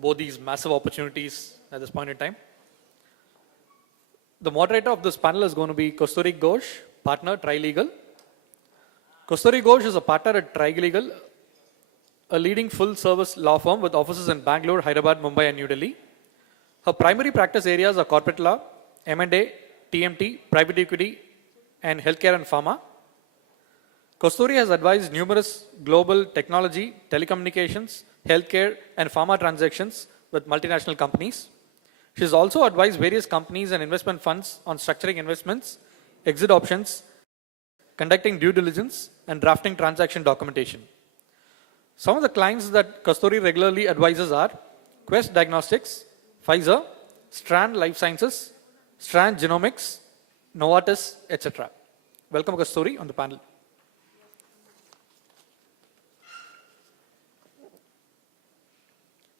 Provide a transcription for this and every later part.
both these massive opportunities at this point in time. The moderator of this panel is going to be Kosturi Ghosh, partner, Trilegal. Kosturi Ghosh is a partner at Trilegal, a leading full-service law firm with offices in Bangalore, Hyderabad, Mumbai, and New Delhi. Her primary practice areas are corporate law, M&A, TMT, private equity, and healthcare and pharma. Kosturi has advised numerous global technology, telecommunications, healthcare, and pharma transactions with multinational companies. She has also advised various companies and investment funds on structuring investments, exit options, conducting due diligence, and drafting transaction documentation. Some of the clients that Kosturi regularly advises are Quest Diagnostics, Pfizer, Strand Life Sciences, Strand Genomics, Novartis, etc. Welcome, Kosturi, on the panel.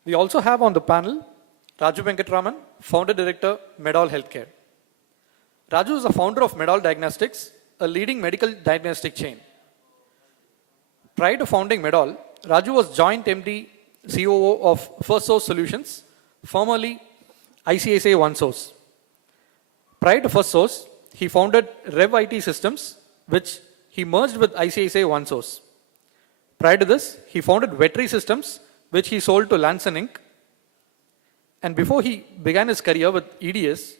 We also have on the panel Raju Venkatraman, Founder Director, Medall Healthcare. Raju is the founder of Medall Diagnostics, a leading medical diagnostic chain. Prior to founding Medall, Raju was Joint MD COO of First Source Solutions, formerly ICICI OneSource. Prior to First Source, he founded Rev IT Systems, which he merged with ICICI OneSource. Prior to this, he founded Vetri Systems, which he sold to Lanson Inc. And before he began his career with EDS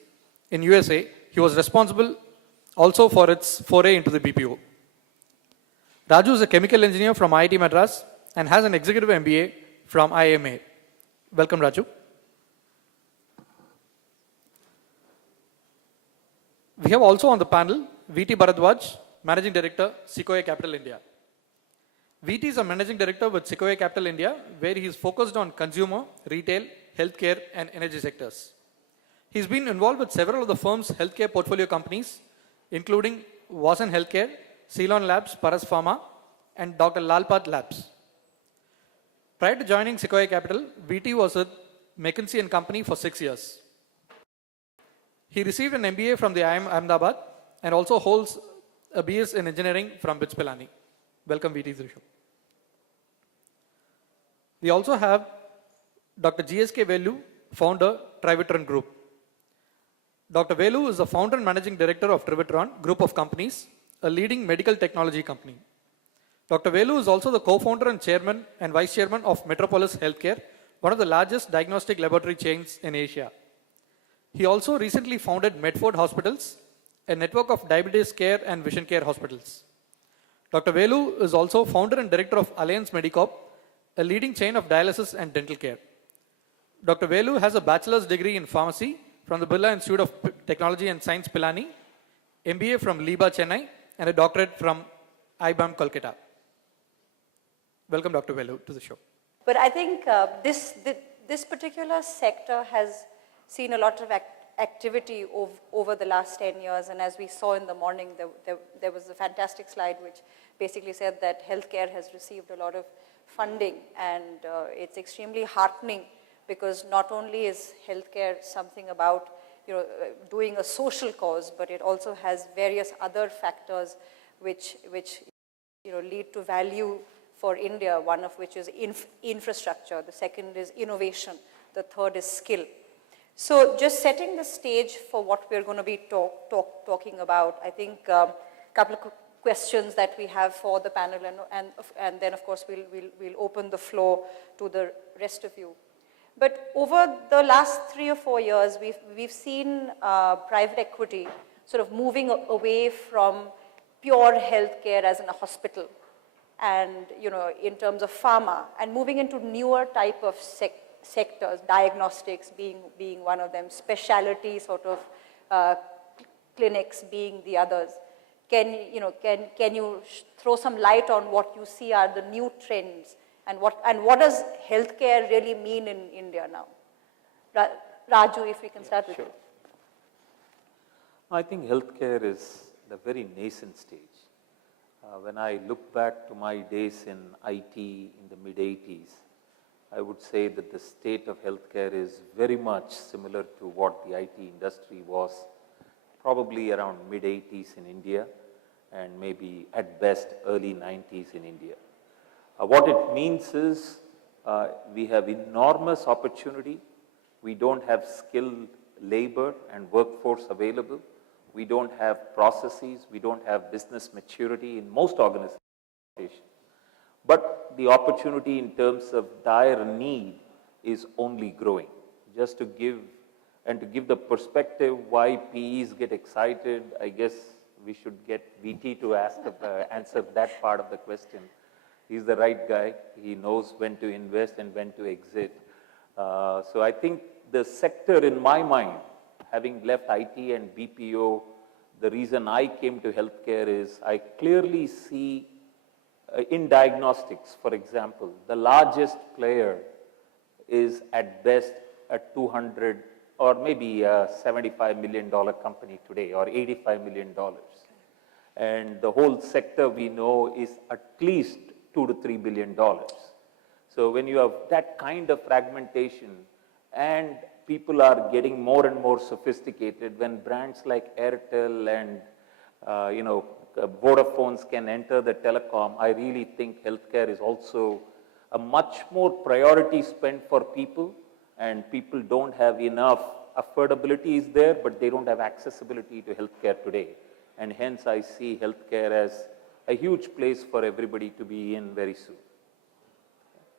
in USA, he was responsible also for its foray into the BPO. Raju is a chemical engineer from IIT Madras and has an executive MBA from IMA. Welcome, Raju. We have also on the panel VT Bharadwaj, Managing Director, Sequoia Capital India. VT is a Managing Director with Sequoia Capital India, where he is focused on consumer, retail, healthcare, and energy sectors. He's been involved with several of the firm's healthcare portfolio companies, including Watson Healthcare, Ceylon Labs, Paras Pharma, and Dr. Lalpat Labs. Prior to joining Sequoia Capital, VT was with McKinsey & Company for 6 years. He received an MBA from the IIM Ahmedabad and also holds a BS in engineering from BITS Pilani. Welcome, VT Raju. We also have Dr. GSK Velu, founder, Trivitron Group. Dr. Velu is the founder and managing director of Trivitron Group of Companies, a leading medical technology company. Dr. Velu is also the co-founder and chairman and vice chairman of Metropolis Healthcare, one of the largest diagnostic laboratory chains in Asia. He also recently founded Medford Hospitals, a network of diabetes care and vision care hospitals. Dr. Velu is also founder and director of Alliance Medicorp, a leading chain of dialysis and dental care. Dr. Velu has a bachelor's degree in pharmacy from the Birla Institute of Technology and Science, Pilani, MBA from Liba, Chennai, and a doctorate from IBAM, Kolkata. Welcome, Dr. Velu, to the show. But I think this particular sector has seen a lot of activity over the last 10 years. And as we saw in the morning, there was a fantastic slide which basically said that healthcare has received a lot of funding. And it's extremely heartening because not only is healthcare something about doing a social cause, but it also has various other factors which lead to value for India, one of which is infrastructure, the second is innovation, the third is skill. So just setting the stage for what we're going to be talking about, I think a couple of questions that we have for the panel, and then of course we'll open the floor to the rest of you. But over the last 3 or 4 years, we've seen private equity sort of moving away from pure healthcare as in a hospital, and in terms of pharma, and moving into newer type of sectors, diagnostics being one of them, specialty sort of clinics being the others. Can you throw some light on what you see are the new trends, and what does healthcare really mean in India now? Raju, if we can start with you. I think healthcare is at a very nascent stage. When I look back to my days in IT in the mid-80s, I would say that the state of healthcare is very much similar to what the IT industry was probably around mid-80s in India and maybe at best early 90s in India. What it means is We have enormous opportunity. We don't have skilled labor and workforce available. We don't have processes. We don't have business maturity in most organizations. But the opportunity in terms of dire need is only growing. Just to give the perspective why PEs get excited, I guess we should get VT to answer that part of the question. He's the right guy. He knows when to invest and when to exit. So I think the sector, in my mind, having left IT and BPO, the reason I came to healthcare is I clearly see in diagnostics, for example, the largest player is at best a 200 or maybe a $75 million company today or $85 million. And the whole sector we know is at least $2 to $3 billion. So when you have that kind of fragmentation and people are getting more and more sophisticated, when brands like Airtel and Vodafones can enter the telecom, I really think healthcare is also a much more priority spend for people, and people don't have enough affordability is there, but they don't have accessibility to healthcare today. And hence I see healthcare as a huge place for everybody to be in very soon.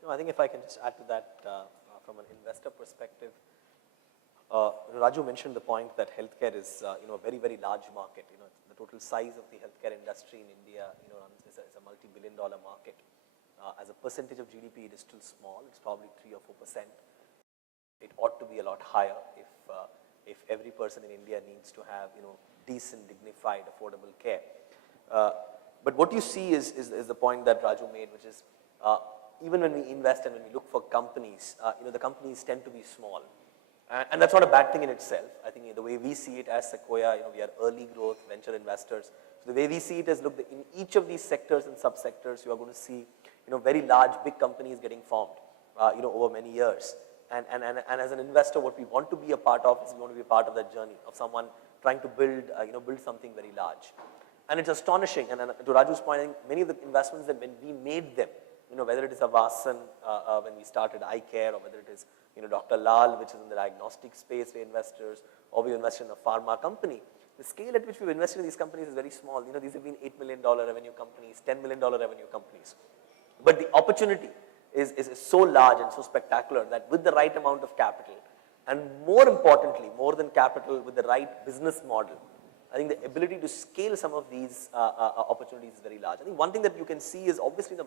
No, I think if I can just add to that from an investor perspective, Raju mentioned the point that healthcare is a very, very large market. The total size of the healthcare industry in India is a multi-billion-dollar market. As a percentage of GDP, it is still small. It's probably 3 or 4%. It ought to be a lot higher if every person in India needs to have decent, dignified, affordable care. But what you see is the point that Raju made, which is even when we invest and when we look for companies, the companies tend to be small. And that's not a bad thing in itself. I think the way we see it as Sequoia, we are early growth venture investors. So the way we see it is, look, in each of these sectors and subsectors, you are going to see, very large, big companies getting formed, over many years. And as an investor, what we want to be a part of is we want to be a part of that journey of someone trying to build something very large. And it's astonishing. And to Raju's point, I think many of the investments that when we made them, whether it is Avasan when we started eye care, or whether it is Dr. Lal, which is in the diagnostic space for investors, or we invested in a pharma company. The scale at which we've invested in these companies is very small. These have been $8 million revenue companies, $10 million revenue companies. But the opportunity is so large and so spectacular that with the right amount of capital, and more importantly, more than capital, with the right business model, I think the ability to scale some of these opportunities is very large. I think one thing that you can see is obviously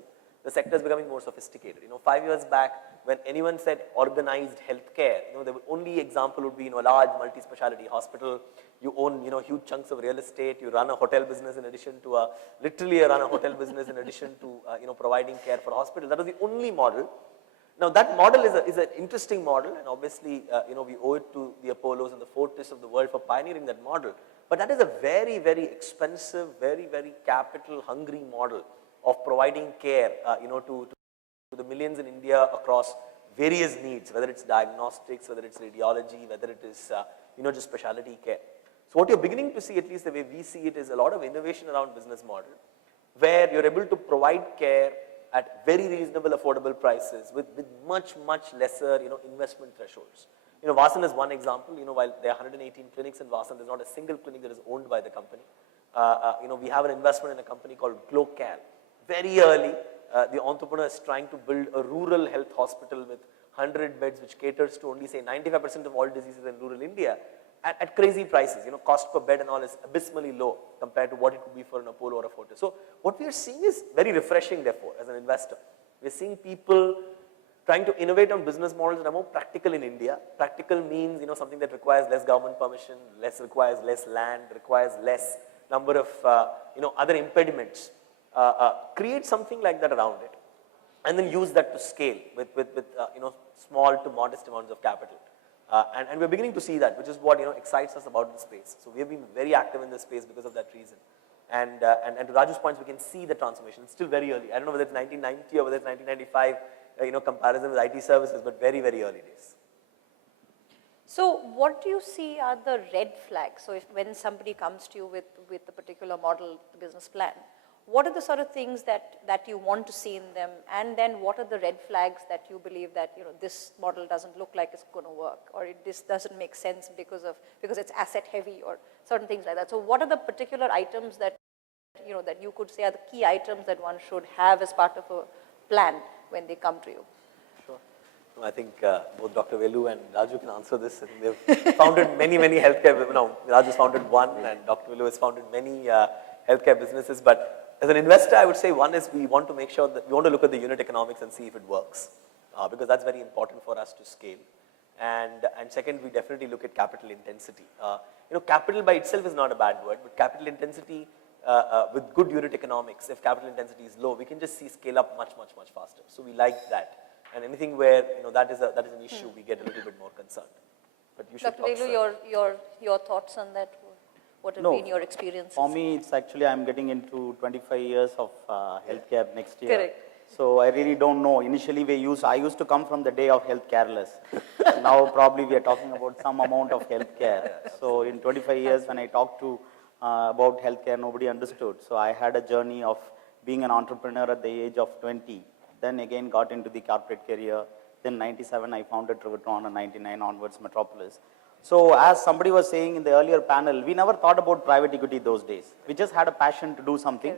the sector is becoming more sophisticated. 5 years back, when anyone said organized healthcare, the only example would be a large multi-specialty hospital. You own huge chunks of real estate. You run a hotel business in addition to literally run a hotel business in addition to providing care for hospitals. That was the only model. Now that model is an interesting model, and obviously we owe it to the Apollos and the Fortis of the world for pioneering that model. But that is a very, very expensive, very, very capital hungry model of providing care to the millions in India across various needs, whether it's diagnostics, whether it's radiology, whether it is just specialty care. So what you're beginning to see, at least the way we see it, is a lot of innovation around business model, where you're able to provide care at very reasonable, affordable prices with much, much lesser investment thresholds. Vasan is one example. While there are 118 clinics in Vasan, there's not a single clinic that is owned by the company. We have an investment in a company called GlowCare. Very early, the entrepreneur is trying to build a rural health hospital with 100 beds, which caters to only, say, 95% of all diseases in rural India at crazy prices. Cost per bed and all is abysmally low compared to what it would be for an Apollo or a Fortis. So what we are seeing is very refreshing, therefore, as an investor. We're seeing people trying to innovate on business models that are more practical in India. Practical means, something that requires less government permission, requires less land, requires less number of, other impediments. Create something like that around it, and then use that to scale with small to modest amounts of capital. And we're beginning to see that, which is what excites us about the space. So we have been very active in this space because of that reason. And to Raju's points, we can see the transformation. It's still very early. I don't know whether it's 1990 or whether it's 1995, comparison with IT services, but very, very early days. So what do you see are the red flags? So when somebody comes to you with a particular model, the business plan, what are the sort of things that you want to see in them, and then what are the red flags that you believe that, you know, this model doesn't look like it's going to work, or this doesn't make sense because it's asset heavy or certain things like that. So what are the particular items that, you know, that you could say are the key items that one should have as part of a plan when they come to you? Sure. No, I think both Dr. Velu and Raju can answer this. I think they've founded many healthcare, Raju's founded one and Dr. Velu has founded many healthcare businesses. But as an investor, I would say one is we want to make sure that we want to look at the unit economics and see if it works, because that's very important for us to scale. And second, we definitely look at capital intensity. Capital by itself is not a bad word, but capital intensity with good unit economics, if capital intensity is low, we can just see scale up much faster. So we like that. And anything where that is an issue, we get a little bit more concerned. But you should Dr. Velu, your thoughts on that? What have been your experiences? For me, it's actually I'm getting into 25 years of healthcare next year. Correct. So I really don't know. Initially, I used to come from the day of health careless. Now probably we are talking about some amount of healthcare. So in 25 years, when I talked to about healthcare, nobody understood. So I had a journey of being an entrepreneur at the age of 20. Then again got into the corporate career. Then 97, I founded Trivitron, and 99 onwards Metropolis. So as somebody was saying in the earlier panel, we never thought about private equity those days. We just had a passion to do something,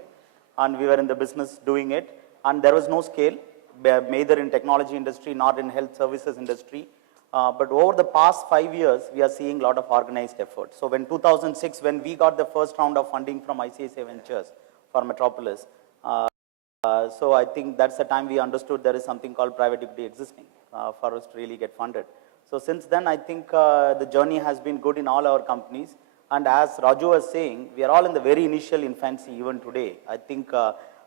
and we were in the business doing it, and there was no scale, neither in technology industry nor in health services industry. But over the past 5 years, we are seeing a lot of organized effort. So when 2006, when we got the first round of funding from ICICI Ventures for Metropolis, so I think that's the time we understood there is something called private equity existing for us to really get funded. So since then, I think the journey has been good in all our companies. And as Raju was saying, we are all in the very initial infancy even today. I think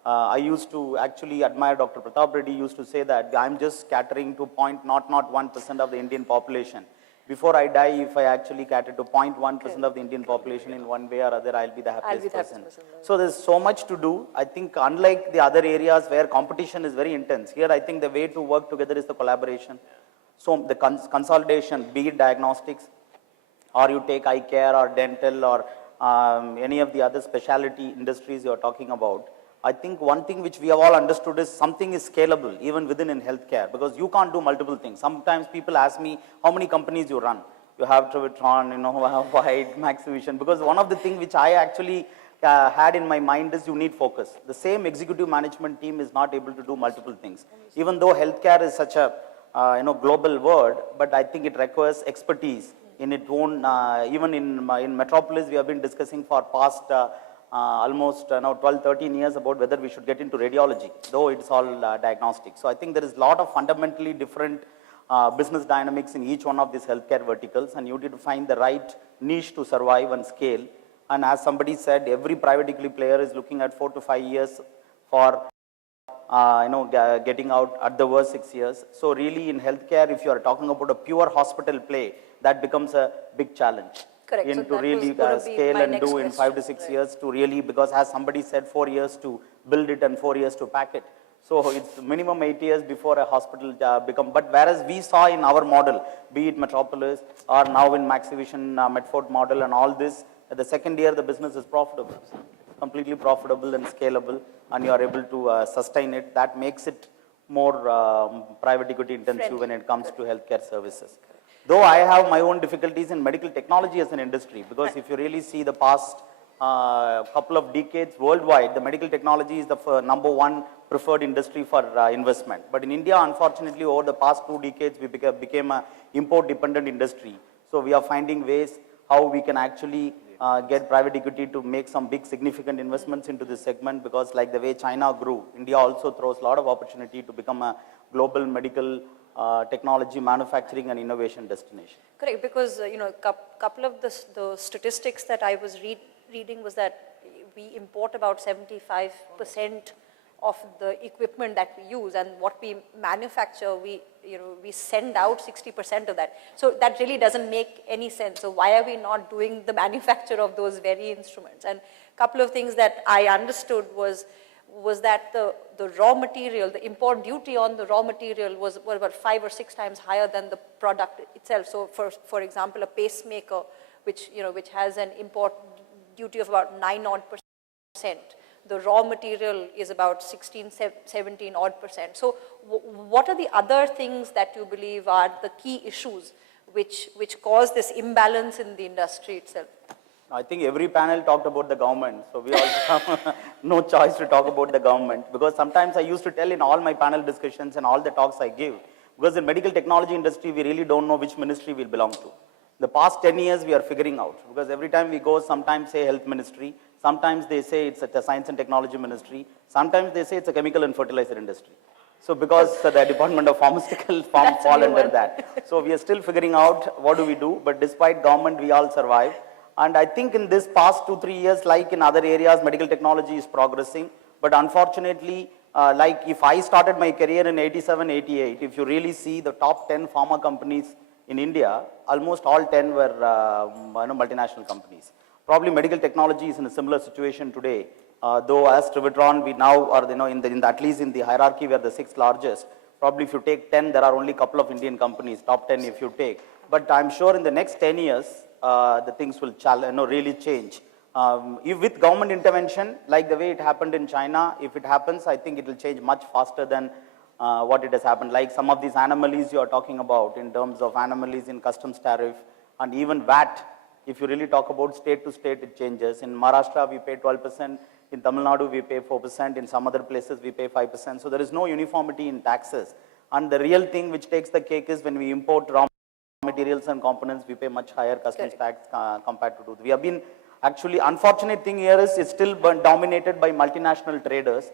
I used to actually admire Dr. Pratap Reddy used to say that I'm just catering to 0.001% of the Indian population. Before I die, if I actually cater to 0.1% of the Indian population in one way or other, I'll be the happiest person. So there's so much to do. I think unlike the other areas where competition is very intense, here I think the way to work together is the collaboration. So the consolidation, be it diagnostics, or you take eye care or dental or any of the other specialty industries you're talking about, I think one thing which we have all understood is something is scalable even within in healthcare, because you can't do multiple things. Sometimes people ask me, how many companies you run? You have Trivitron, White, Maxivision, because one of the things which I actually had in my mind is you need focus. The same executive management team is not able to do multiple things. Even though healthcare is such a global word, but I think it requires expertise in its own. Even in Metropolis, we have been discussing for past almost now 12-13 years about whether we should get into radiology, though it's all diagnostics. So I think there is a lot of fundamentally different business dynamics in each one of these healthcare verticals, and you need to find the right niche to survive and scale. And as somebody said, every private equity player is looking at 4 to 5 years for getting out, at the worst 6 years. So really in healthcare, if you are talking about a pure hospital play, that becomes a big challenge. Correct. In so to really scale and do in 5 to 6 years to really, because as somebody said, 4 years to build it and 4 years to pack it. So it's minimum 8 years before a hospital become, but whereas we saw in our model, be it Metropolis or now in Maxivision, Medford model and all this, at the second year, the business is profitable, completely profitable and scalable, and you are able to sustain it. That makes it more private equity intensive when it comes to healthcare services. Though I have my own difficulties in medical technology as an industry, because if you really see the past couple of decades worldwide, the medical technology is the #1 preferred industry for investment. But in India, unfortunately, over the past 2 decades, we became an import-dependent industry. So we are finding ways how we can actually get private equity to make some big significant investments into this segment, because like the way China grew, India also throws a lot of opportunity to become a global medical technology, manufacturing and innovation destination. Correct, because couple of the statistics that I was reading was that we import about 75% of the equipment that we use, and what we manufacture, we send out 60% of that. So that really doesn't make any sense. So why are we not doing the manufacture of those very instruments? And a couple of things that I understood was that the raw material, the import duty on the raw material was about 5 or 6 times higher than the product itself. So for example, a pacemaker, which has an import duty of about 9% the raw material is about 16, 17 odd percent. So what are the other things that you believe are the key issues which cause this imbalance in the industry itself? I think every panel talked about the government, so we also have no choice to talk about the government, because sometimes I used to tell in all my panel discussions and all the talks I give, because in medical technology industry, we really don't know which ministry we belong to. The past 10 years, we are figuring out, because every time we go, sometimes say health ministry, sometimes they say it's a science and technology ministry, sometimes they say it's a chemical and fertilizer industry. So because the Department of Pharmaceutical fall under that. So we are still figuring out what do we do, but despite government, we all survive. And I think in this past 2-3 years, like in other areas, medical technology is progressing. But unfortunately, like if I started my career in 87, 88, if you really see the top 10 pharma companies in India, almost all 10 were multinational companies. Probably medical technology is in a similar situation today. Though as Trivitron, we now are at least in the hierarchy, we are the 6th largest. Probably if you take 10, there are only a couple of Indian companies, top 10 if you take. But I'm sure in the next 10 years, the things will really change. If with government intervention, like the way it happened in China, if it happens, I think it will change much faster than what it has happened. Like some of these anomalies you are talking about in terms of anomalies in customs tariff and even VAT. If you really talk about state to state, it changes. In Maharashtra, we pay 12%. In Tamil Nadu, we pay 4%. In some other places, we pay 5%. So there is no uniformity in taxes. And the real thing which takes the cake is when we import raw materials and components, we pay much higher customs tax compared to do. We have been actually, unfortunate thing here is it's still dominated by multinational traders.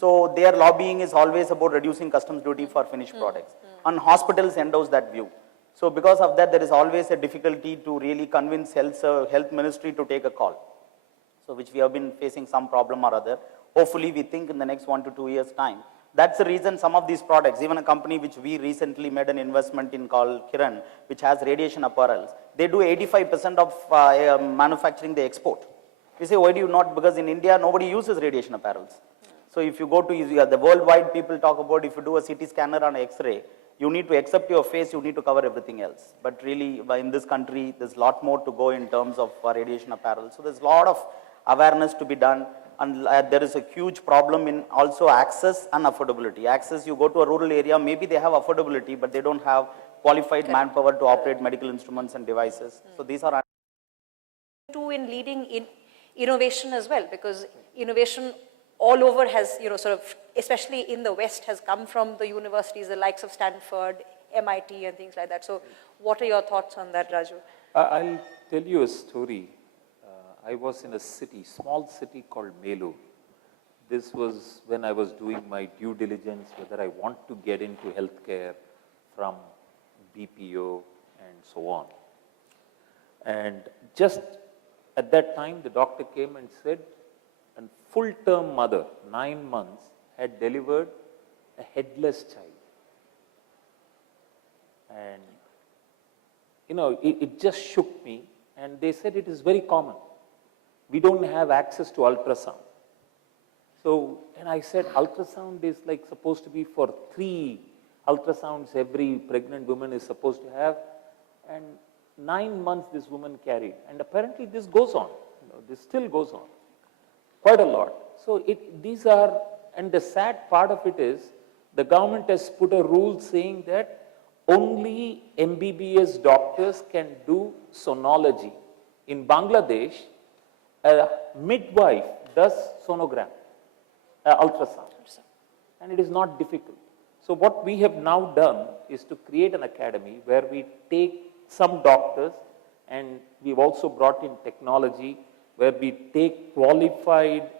So their lobbying is always about reducing customs duty for finished products. And hospitals endorse that view. So because of that, there is always a difficulty to really convince health ministry to take a call. So which we have been facing some problem or other. Hopefully we think in the next 1 to 2 years time. That's the reason some of these products, even a company which we recently made an investment in called Kiran, which has radiation apparels, they do 85% of manufacturing they export. We say, why do you not? Because in India, nobody uses radiation apparels. So if you go to the worldwide, people talk about if you do a CT scanner on X-ray, you need to accept your face, you need to cover everything else. But really, in this country, there's a lot more to go in terms of radiation apparel. So there's a lot of awareness to be done. And there is a huge problem in also access and affordability. Access, you go to a rural area, maybe they have affordability, but they don't have qualified manpower to operate medical instruments and devices. So these are in leading in innovation as well, because innovation all over has, sort of, especially in the West, has come from the universities, the likes of Stanford, MIT, and things like that. So what are your thoughts on that, Raju? I'll tell you a story. I was in a city, small city called Velu. This was when I was doing my due diligence, whether I want to get into healthcare from BPO and so on. And just at that time, the doctor came and said, a full-term mother, 9 months, had delivered a headless child. And, it just shook me. And they said it is very common. We don't have access to ultrasound. So, and I said, ultrasound is like supposed to be for 3 ultrasounds every pregnant woman is supposed to have. And 9 months this woman carried. And apparently this goes on. This still goes on. Quite a lot. So these are, and the sad part of it is, the government has put a rule saying that only MBBS doctors can do sonology. In Bangladesh, a midwife does sonogram, ultrasound, and it is not difficult. So what we have now done is to create an academy where we take some doctors, and we've also brought in technology where we take qualified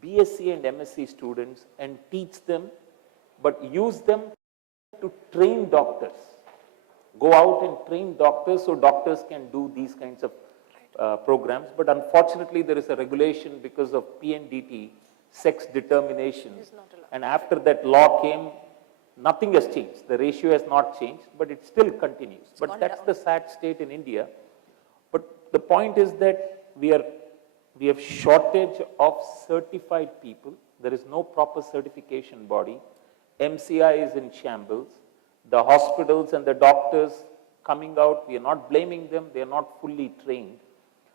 BSc and MSc students and teach them, but use them to train doctors. Go out and train doctors so doctors can do these kinds of programs, but unfortunately there is a regulation because of PNDT, sex determination, and after that law came, nothing has changed. The ratio has not changed, but it still continues. But that's the sad state in India. But the point is that we have shortage of certified people. There is no proper certification body. MCI is in shambles. The hospitals and the doctors coming out, we are not blaming them, they are not fully trained.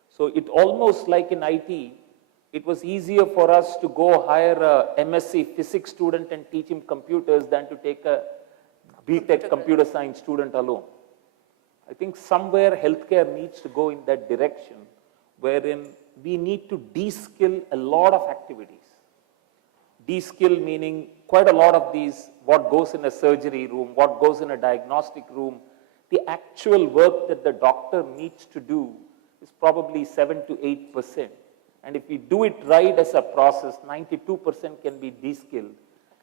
So it almost like in IT, It was easier for us to go hire a MSc physics student and teach him computers than to take a BTech computer science student alone. I think somewhere healthcare needs to go in that direction, wherein we need to de-skill a lot of activities. De-skill meaning quite a lot of these, what goes in a surgery room, what goes in a diagnostic room, the actual work that the doctor needs to do is probably 7 to 8%. And if we do it right as a process, 92% can be de-skilled,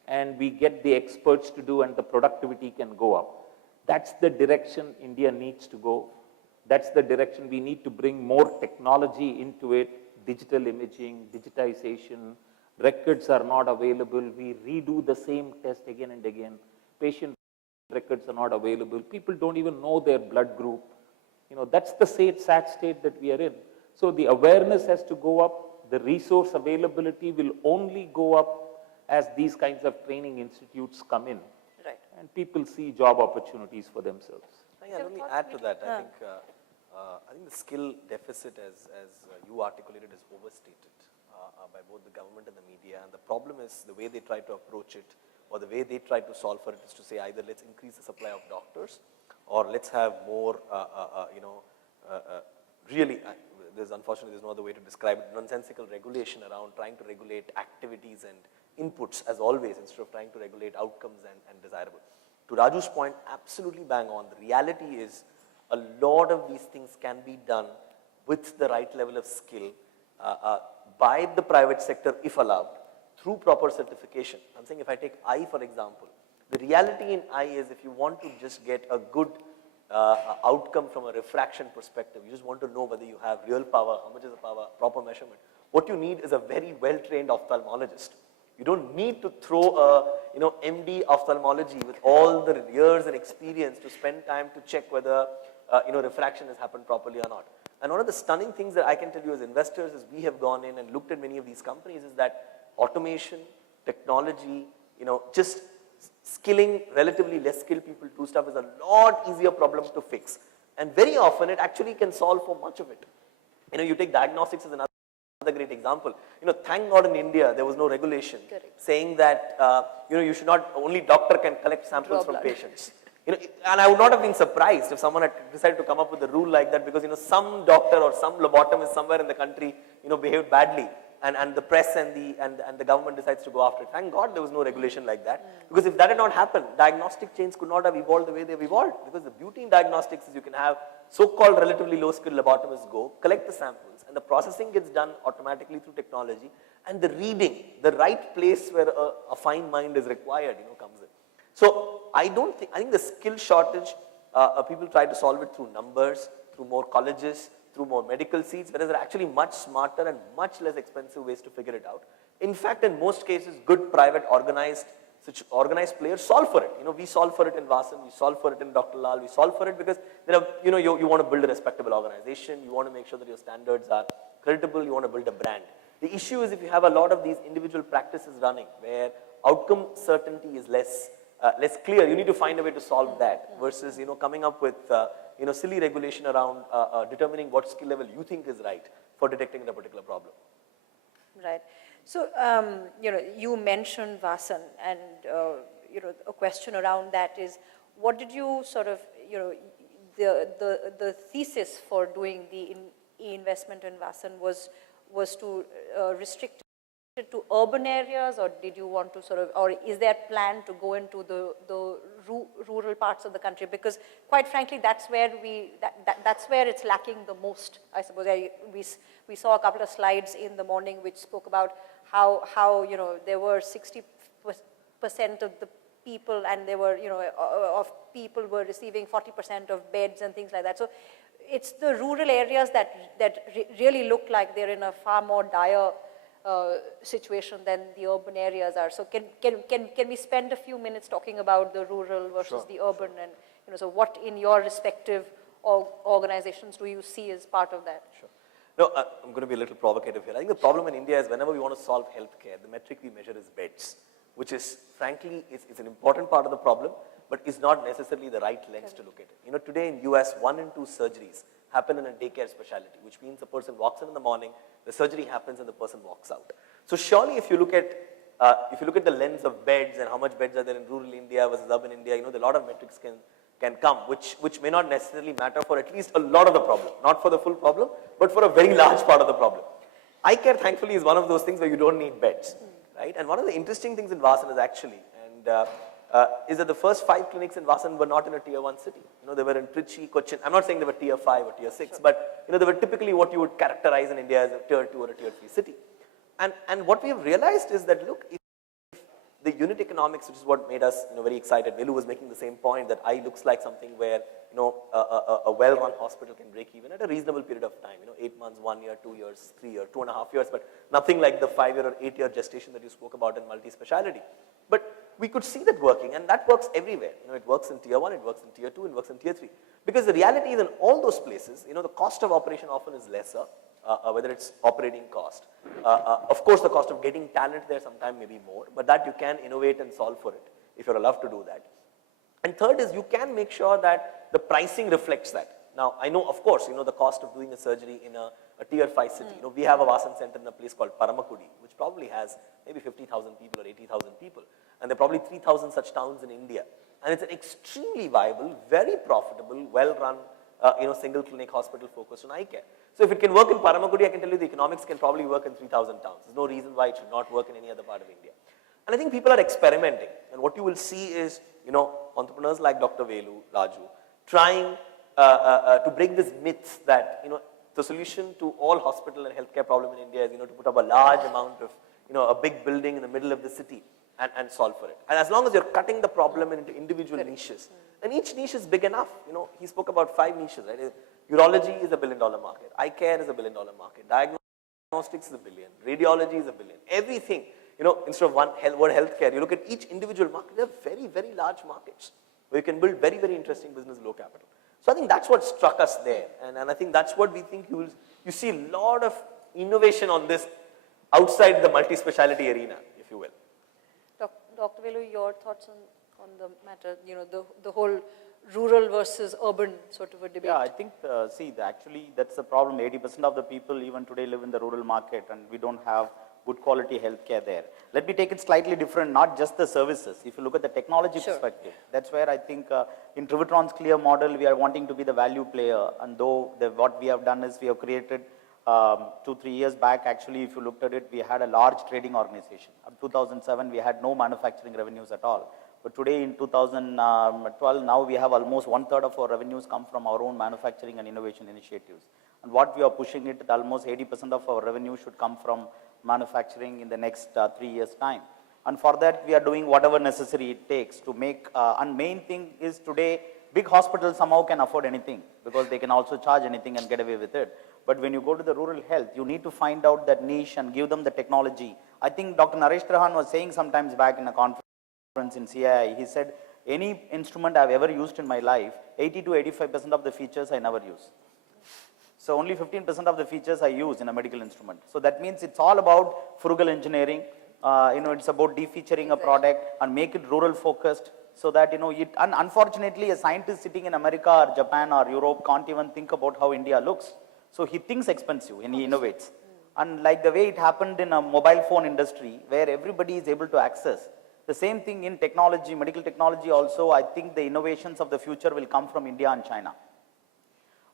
and we get the experts to do, and the productivity can go up. That's the direction India needs to go. That's the direction we need to bring more technology into it, digital imaging, digitization. Records are not available. We redo the same test again and again. Patient records are not available. People don't even know their blood group. You know, that's the sad state that we are in. So the awareness has to go up. The resource availability will only go up as these kinds of training institutes come in. Right. And people see job opportunities for themselves. Yeah, let me add to that. I think the skill deficit, as you articulated, is overstated by both the government and the media. And the problem is the way they try to approach it, or the way they try to solve for it, is to say either let's increase the supply of doctors, or let's have more, really, unfortunately there's no other way to describe it, nonsensical regulation around trying to regulate activities and inputs as always, instead of trying to regulate outcomes and desirable. To Raju's point, absolutely bang on. The reality is a lot of these things can be done with the right level of skill by the private sector if allowed, through proper certification. I'm saying if I take eye for example, the reality in eye is if you want to just get a good outcome from a refraction perspective, you just want to know whether you have real power, how much is the power, proper measurement. What you need is a very well-trained ophthalmologist. You don't need to throw a MD ophthalmology with all the years and experience to spend time to check whether refraction has happened properly or not. And one of the stunning things that I can tell you as investors, as we have gone in and looked at many of these companies, is that automation, technology, just skilling relatively less skilled people to stuff is a lot easier problem to fix. And very often it actually can solve for much of it. You take diagnostics as another great example. Thank God in India there was no regulation saying that you should not, only doctor can collect samples from patients. And I would not have been surprised if someone had decided to come up with a rule like that, because some doctor or some lobotomist somewhere in the country behaved badly, and the press and the government decides to go after it. Thank God there was no regulation like that, because if that had not happened, diagnostic chains could not have evolved the way they've evolved. Because the beauty in diagnostics is you can have so-called relatively low-skilled lobotomists go, collect the samples, and the processing gets done automatically through technology, and the reading, the right place where a fine mind is required, comes in. So I think the skill shortage, people try to solve it through numbers, through more colleges, through more medical seats, whereas there are actually much smarter and much less expensive ways to figure it out. In fact, in most cases, good private organized players solve for it. We solve for it in Vasan, we solve for it in Dr. Lal, we solve for it because you want to build a respectable organization, you want to make sure that your standards are credible, you want to build a brand. The issue is if you have a lot of these individual practices running where outcome certainty is less clear, you need to find a way to solve that versus coming up with silly regulation around determining what skill level you think is right for detecting a particular problem. Right. So you mentioned Vasan, and a question around that is, what did you sort of the thesis for doing the investment in Vasan was to restrict it to urban areas, or did you want to or is there a plan to go into the rural parts of the country? Because quite frankly, that's where that's where it's lacking the most, I suppose. We saw a couple of slides in the morning which spoke about how there were 60% of the people, and there were of people were receiving 40% of beds and things like that. So it's the rural areas that really look like they're in a far more dire situation than the urban areas are. So can we spend a few minutes talking about the rural versus the urban, and so what in your respective organizations do you see as part of that? Sure. No, I'm going to be a little provocative here. I think the problem in India is whenever we want to solve healthcare, the metric we measure is beds, which is frankly is an important part of the problem, but is not necessarily the right lens to look at it. Today in US, 1 in 2 surgeries happen in a daycare specialty, which means the person walks in the morning, the surgery happens and the person walks out. So surely if you look at the lens of beds and how much beds are there in rural India versus urban India, a lot of metrics can come, which may not necessarily matter for at least a lot of the problem, not for the full problem, but for a very large part of the problem. Eye care, thankfully, is one of those things where you don't need beds, right? And one of the interesting things in Vasan is actually, is that the first 5 clinics in Vasan were not in a tier 1 city. They were in Trichy, Cochin. I'm not saying they were tier 5 or tier 6, but they were typically what you would characterize in India as a tier 2 or a tier 3 city. And what we have realized is that, look, if the unit economics, which is what made us very excited. Velu was making the same point that eye looks like something where a well-run hospital can break even at a reasonable period of time. 8 months, 1 year, 2 years, 3 years, 2.5 years, but nothing like the 5-year or 8-year gestation that you spoke about in multi-speciality. But we could see that working, and that works everywhere. It works in tier 1, it works in tier 2, it works in tier 3. Because the reality is in all those places, the cost of operation often is lesser. Whether it's operating cost. Of course, the cost of getting talent there sometime may be more, but that you can innovate and solve for it if you're allowed to do that. And third is you can make sure that the pricing reflects that. Now, I know, of course, the cost of doing a surgery in a tier 5 city. We have a Vasan center in a place called Paramakudi, which probably has maybe 50,000 people or 80,000 people. And there are probably 3,000 such towns in India. And it's an extremely viable, very profitable, well-run, single clinic hospital focused on eye care. So if it can work in Paramakudi, I can tell you the economics can probably work in 3,000 towns. There's no reason why it should not work in any other part of India. And I think people are experimenting. And what you will see is, entrepreneurs like Dr. Velu, Raju, trying to break this myth that, the solution to all hospital and healthcare problem in India is, to put up a large amount of, a big building in the middle of the city and solve for it. And as long as you're cutting the problem into individual niches, and each niche is big enough. He spoke about 5 niches, right? Urology is $1 billion market. Eye care is $1 billion market. Diagnostics is $1 billion. Radiology is $1 billion. Everything, instead of word healthcare, you look at each individual market, they're very, very large markets where you can build very, very interesting business low capital. So I think that's what struck us there. And I think that's what we think you see a lot of innovation on this outside the multi-speciality arena, if you will. Dr. Velu, your thoughts on the matter, the whole rural versus urban sort of a debate? Yeah, I think, actually that's the problem. 80% of the people even today live in the rural market and we don't have good quality healthcare there. Let me take it slightly different, not just the services. If you look at the technology perspective, that's where I think in Trivitron's clear model, we are wanting to be the value player. And though what we have done is we have created 2-3 years back, actually, if you looked at it, we had a large trading organization. Up 2007, we had no manufacturing revenues at all. But today in 2012, now we have almost 1/3 of our revenues come from our own manufacturing and innovation initiatives. And what we are pushing it, almost 80% of our revenue should come from manufacturing in the next 3 years' time. And for that, we are doing whatever necessary it takes to make, and main thing is today, big hospitals somehow can afford anything because they can also charge anything and get away with it. But when you go to the rural health, you need to find out that niche and give them the technology. I think Dr. Naresh Trahan was saying sometimes back in a conference in CII, he said, any instrument I've ever used in my life, 80 to 85% of the features I never use. So only 15% of the features I use in a medical instrument. So that means it's all about frugal engineering. It's about defeaturing a product and make it rural focused so that, and unfortunately a scientist sitting in America or Japan or Europe can't even think about how India looks. So he thinks expensive and he innovates. And like the way it happened in a mobile phone industry where everybody is able to access, the same thing in technology, medical technology also, I think the innovations of the future will come from India and China.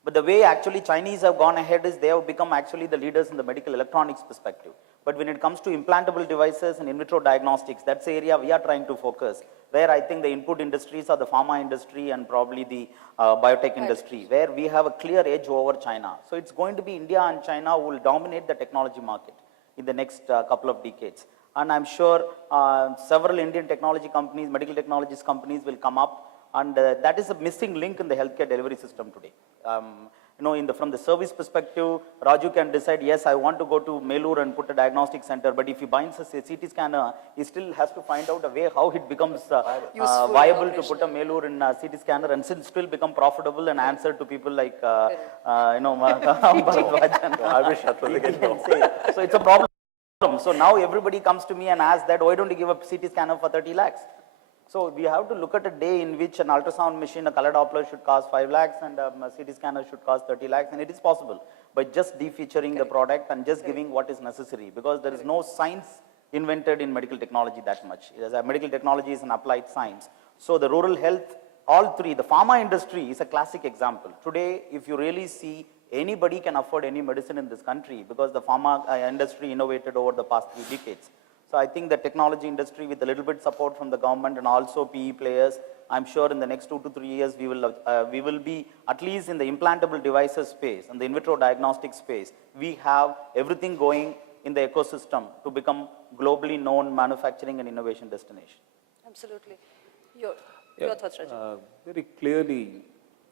But the way actually Chinese have gone ahead is they have become actually the leaders in the medical electronics perspective. But when it comes to implantable devices and in vitro diagnostics, that's the area we are trying to focus, where I think the input industries are the pharma industry and probably the biotech industry, where we have a clear edge over China. So it's going to be India and China who will dominate the technology market in the next couple of decades. And I'm sure several Indian technology companies, medical technologies companies will come up. And that is a missing link in the healthcare delivery system today. From the service perspective, Raju can decide, yes, I want to go to Melur and put a diagnostic center, but if he binds a CT scanner, he still has to find out a way how it becomes viable to put a Melur in a CT scanner and still become profitable and answer to people like, Bharadwaj. So it's a problem. So now everybody comes to me and asks that, why don't you give a CT scanner for 30 lakhs? So we have to look at a day in which an ultrasound machine, a color Doppler should cost 5 lakhs and a CT scanner should cost 30 lakhs, and it is possible by just defeaturing the product and just giving what is necessary, because there is no science invented in medical technology that much. Medical technology is an applied science. So the rural health, all three, the pharma industry is a classic example. Today, if you really see, anybody can afford any medicine in this country because the pharma industry innovated over the past 3 decades. So I think the technology industry, with a little bit support from the government and also PE players, I'm sure in the next 2 to 3 years, we will be at least in the implantable devices space and the in vitro diagnostic space. We have everything going in the ecosystem to become globally known manufacturing and innovation destination. Absolutely. Your thoughts, Raju? Very clearly,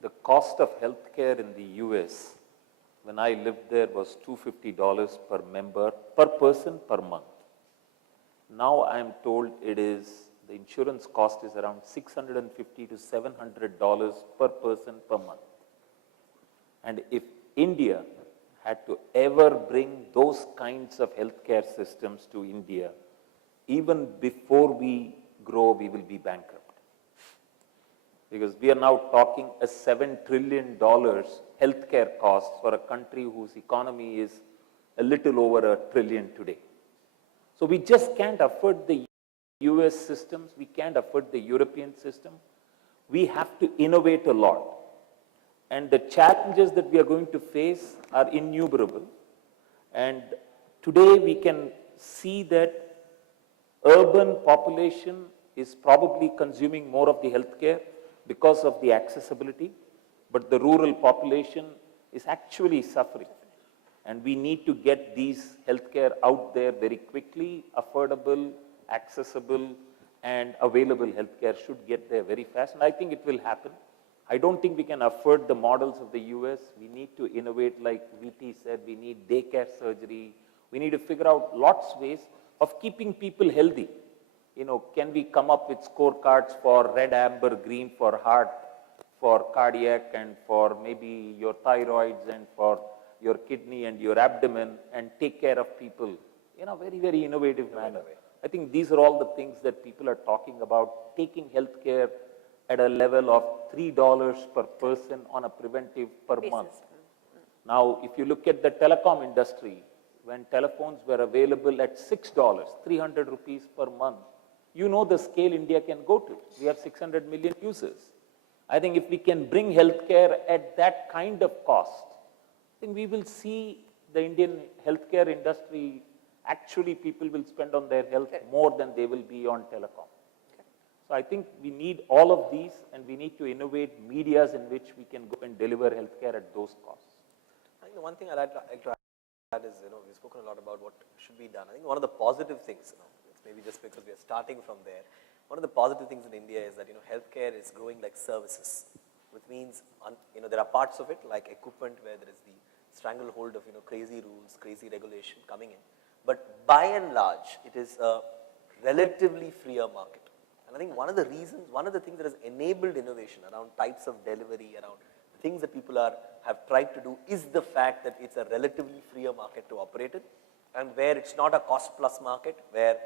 the cost of healthcare in the US, when I lived there, was $250 per member, per person, per month. Now I am told the insurance cost is around $650 to $700 per person per month. And if India had to ever bring those kinds of healthcare systems to India, even before we grow, we will be bankrupt. Because we are now talking a $7 trillion healthcare cost for a country whose economy is a little over $1 trillion today. So we just can't afford the US systems, we can't afford the European system. We have to innovate a lot. And the challenges that we are going to face are innumerable. And today we can see that urban population is probably consuming more of the healthcare because of the accessibility, but the rural population is actually suffering. And we need to get these healthcare out there very quickly. Affordable, accessible, and available healthcare should get there very fast. And I think it will happen. I don't think we can afford the models of the US. We need to innovate, like VT said. We need daycare surgery. We need to figure out lots of ways of keeping people healthy. You know, can we come up with scorecards for red, amber, green for heart, for cardiac, and for maybe your thyroids, and for your kidney and your abdomen, and take care of people in a very, very innovative manner. I think these are all the things that people are talking about, taking healthcare at a level of $3 per person on a preventive per month. Now, if you look at the telecom industry, when telephones were available at $6, 300 rupees per month, you know the scale India can go to. We have 600 million users. I think if we can bring healthcare at that kind of cost, then we will see the Indian healthcare industry, actually people will spend on their health more than they will be on telecom. So I think we need all of these, and we need to innovate medias in which we can go and deliver healthcare at those costs. I think the one thing I'd like to add is, we've spoken a lot about what should be done. I think one of the positive things, it's maybe just because we are starting from there, one of the positive things in India is that, healthcare is growing like services, which means, there are parts of it like equipment where there is the stranglehold of, crazy rules, crazy regulation coming in. But by and large, it is a relatively freer market. And I think one of the things that has enabled innovation around types of delivery, around things that people have tried to do, is the fact that it's a relatively freer market to operate in, and where it's not a cost plus market, where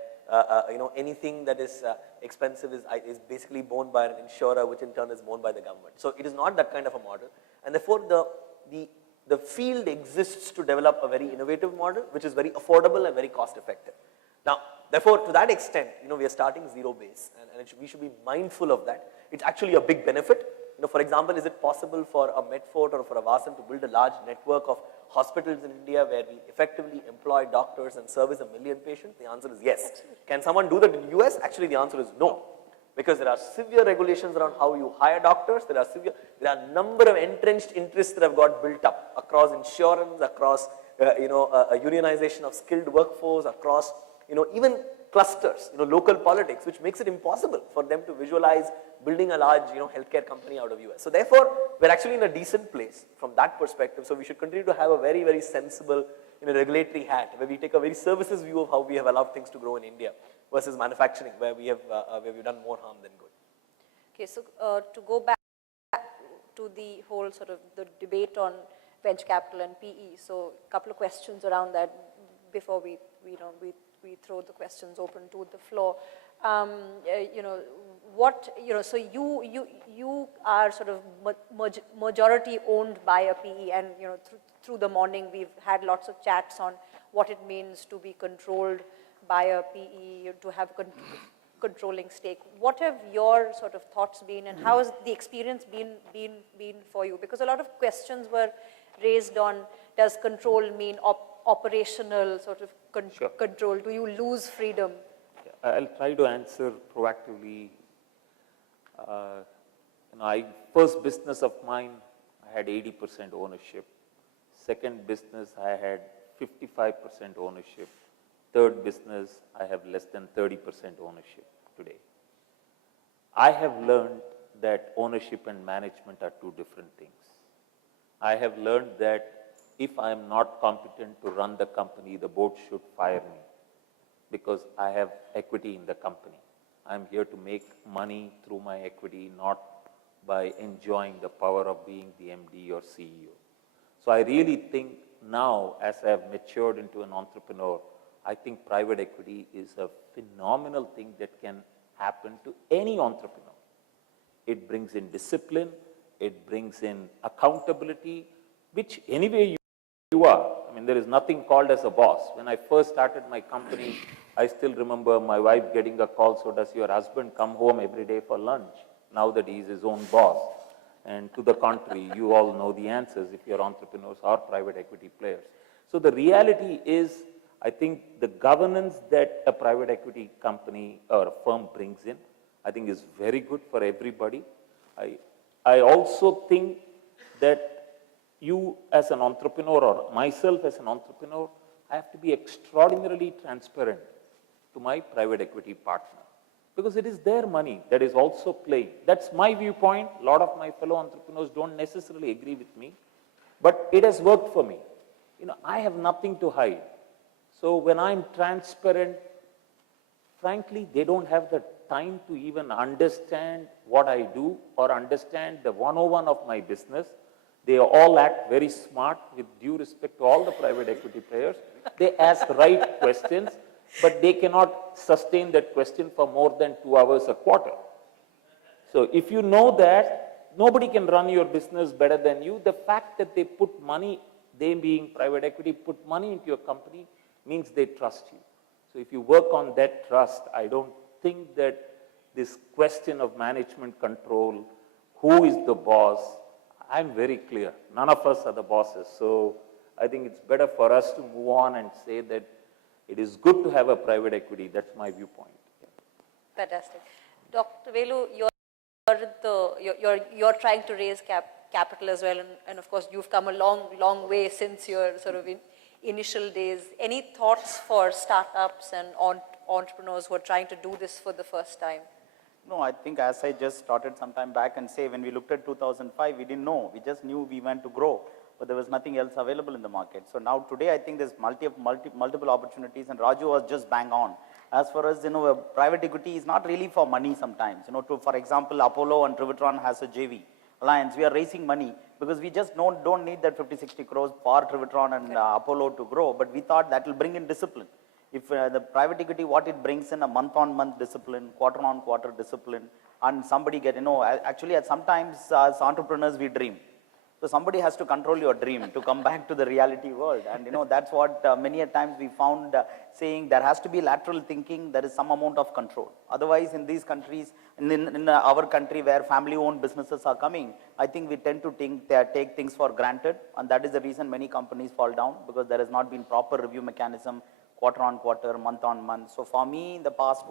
anything that is expensive is basically borne by an insurer, which in turn is borne by the government. So it is not that kind of a model, and therefore the field exists to develop a very innovative model, which is very affordable and very cost effective. Now, therefore, to that extent, we are starting zero base, and we should be mindful of that. It's actually a big benefit. For example, is it possible for a Medfort or for a Vasan to build a large network of hospitals in India where we effectively employ doctors and service 1 million patients? The answer is yes. Can someone do that in the US? Actually, the answer is no. Because there are severe regulations around how you hire doctors. There are a number of entrenched interests that have got built up across insurance, across a unionization of skilled workforce, across even clusters, local politics, which makes it impossible for them to visualize building a large healthcare company out of US. So therefore, we're actually in a decent place from that perspective. So we should continue to have a very, very sensible regulatory hat, where we take a very services view of how we have allowed things to grow in India versus manufacturing, where we've done more harm than good. Okay, so to go back to the whole sort of the debate on venture capital and PE, so a couple of questions around that before we throw the questions open to the floor. so you are sort of majority owned by a PE, and through the morning we've had lots of chats on what it means to be controlled by a PE, to have controlling stake. What have your sort of thoughts been, and how has the experience been for you? Because a lot of questions were raised on, does control mean operational sort of control? Do you lose freedom? I'll try to answer proactively. First business of mine, I had 80% ownership. Second business, I had 55% ownership. Third business, I have less than 30% ownership today. I have learned that ownership and management are two different things. I have learned that if I am not competent to run the company, the board should fire me, because I have equity in the company. I'm here to make money through my equity, not by enjoying the power of being the MD or CEO. So I really think now, as I have matured into an entrepreneur, I think private equity is a phenomenal thing that can happen to any entrepreneur. It brings in discipline, it brings in accountability, which anyway you are. I mean, there is nothing called as a boss. When I first started my company, I still remember my wife getting a call, so does your husband come home every day for lunch, now that he is his own boss? And to the contrary, you all know the answers if you're entrepreneurs or private equity players. So the reality is, I think the governance that a private equity company or a firm brings in, I think is very good for everybody. I also think that you as an entrepreneur, or myself as an entrepreneur, I have to be extraordinarily transparent to my private equity partner, because it is their money that is also playing. That's my viewpoint. A lot of my fellow entrepreneurs don't necessarily agree with me, but it has worked for me. I have nothing to hide. So when I'm transparent, frankly, they don't have the time to even understand what I do or understand the 101 of my business. They all act very smart, with due respect to all the private equity players. They ask right questions, but they cannot sustain that question for more than 2 hours a quarter. So if you know that, nobody can run your business better than you. The fact that they put money, they being private equity, put money into your company, means they trust you. So if you work on that trust, I don't think that this question of management control, who is the boss, I'm very clear. None of us are the bosses. So I think it's better for us to move on and say that it is good to have a private equity. That's my viewpoint. Fantastic. Dr. Velu, you're trying to raise capital as well, and of course you've come a long way since your sort of initial days. Any thoughts for startups and entrepreneurs who are trying to do this for the first time? No, I think as I just started some time back and say, when we looked at 2005, we didn't know. We just knew we went to grow, but there was nothing else available in the market. So now today, I think there's multiple opportunities, and Raju was just bang on. As far as, private equity is not really for money sometimes. For example, Apollo and Trivitron has a JV alliance. We are raising money because we just don't need that 50-60 crores for Trivitron and Apollo to grow, but we thought that will bring in discipline. If the private equity, what it brings in a month-on-month discipline, quarter-on-quarter discipline, and somebody actually sometimes as entrepreneurs we dream. So somebody has to control your dream to come back to the reality world. And that's what many a times we found saying there has to be lateral thinking, there is some amount of control. Otherwise in these countries, in our country where family-owned businesses are coming, I think we tend to take things for granted. And that is the reason many companies fall down, because there has not been proper review mechanism, quarter-on-quarter, month-on-month. So for me, in the past,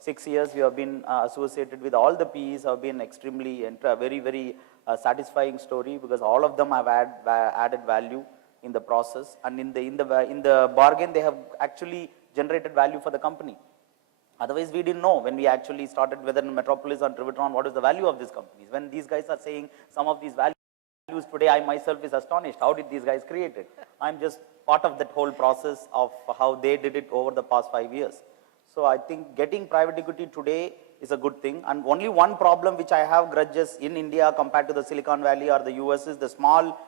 6 years, we have been associated with all the PEs, have been extremely, very satisfying story, because all of them have added value in the process, and in the bargain, they have actually generated value for the company. Otherwise, we didn't know when we actually started, whether in Metropolis or Trivitron, what is the value of these companies. When these guys are saying some of these values today, I myself is astonished. How did these guys create it? I'm just part of that whole process of how they did it over the past 5 years. So I think getting private equity today is a good thing. And only one problem which I have grudges in India compared to the Silicon Valley or the US is the small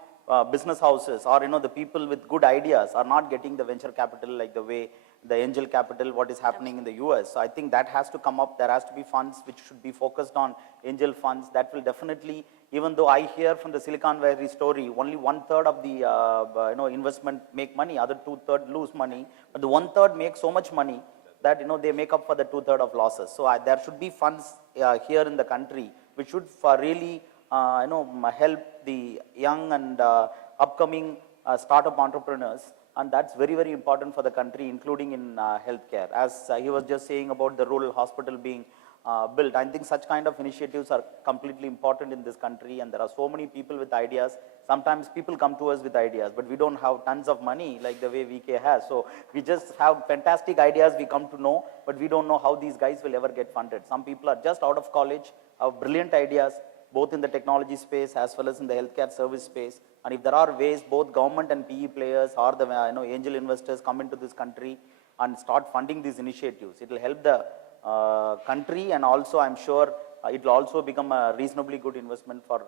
business houses, or the people with good ideas are not getting the venture capital like the way the angel capital, what is happening in the US. So I think that has to come up. There has to be funds which should be focused on angel funds. That will definitely, even though I hear from the Silicon Valley story, only 1/3 of the investment make money, other 2/3 lose money, but the 1/3 make so much money that they make up for the 2/3 of losses. So there should be funds here in the country which should really help the young and upcoming startup entrepreneurs, and that's very, very important for the country, including in healthcare. As he was just saying about the rural hospital being built, I think such kind of initiatives are completely important in this country, and there are so many people with ideas. Sometimes people come to us with ideas, but we don't have tons of money like the way VK has. So we just have fantastic ideas we come to know, but we don't know how these guys will ever get funded. Some people are just out of college, have brilliant ideas, both in the technology space as well as in the healthcare service space. And if there are ways both government and PE players or the angel investors come into this country and start funding these initiatives, it will help the country, and also I'm sure it will also become a reasonably good investment for